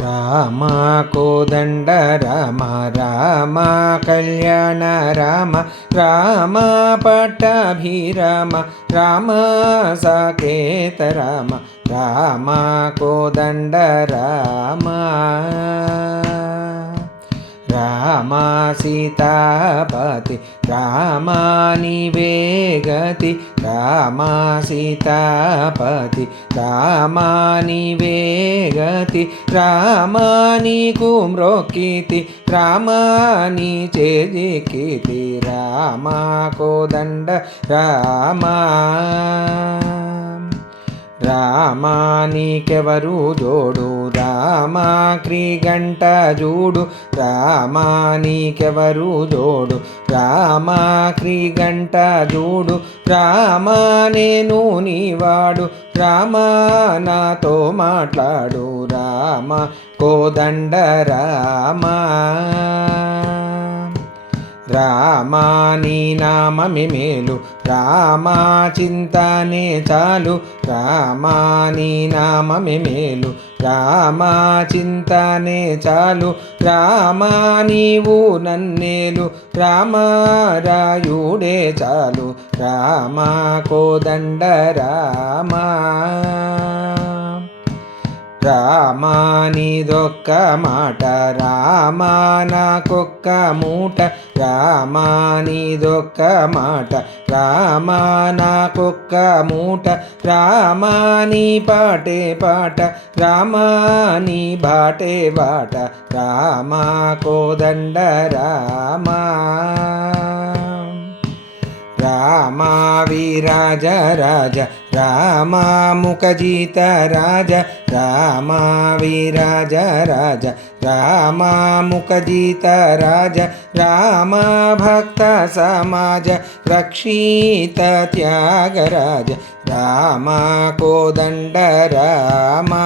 రామ కోదండ రామ రామ కళ్యాణ రామ రామ పట్టాభిరామ రామ సాకేత రామ రామ కోదండ రామ రామ సీతాపతి రామ నివేగతి రామ సీతాపతి రామ నివే వేగతి రామాని కుమ్రోకితి రామాని చేజికితి రామ కోదండ రామా. రామానికెవరు జోడు? రామా క్రీగంట జూడు రామానికెవరు జోడు? రామా క్రీగంట జూడు రామా నేను నీవాడు. రామా నాతో మాట్లాడు. రామ కోదండ రామా. రామా నీ నామమి మేలు రామా చింతనే చాలు రామా నీ నామమి మేలు రామా చింతనే చాలు రామా నీవు నన్నేలు రామా రాయుడే చాలు రామా కోదండ రామా రామానిదొక్క మాట రామా నాకొక్క మూట రామానిదొక్క మాట రామా నాకొక్క మూట రామాని పాటే పాట రామాని బాటే బాట రామా కోదండ రామా विराज राज राममुकजितराज राज रामावीराज राज राममुकजितराज राज भक्त समाज रक्षीतत्यागराज रामा कोदण्ड रामा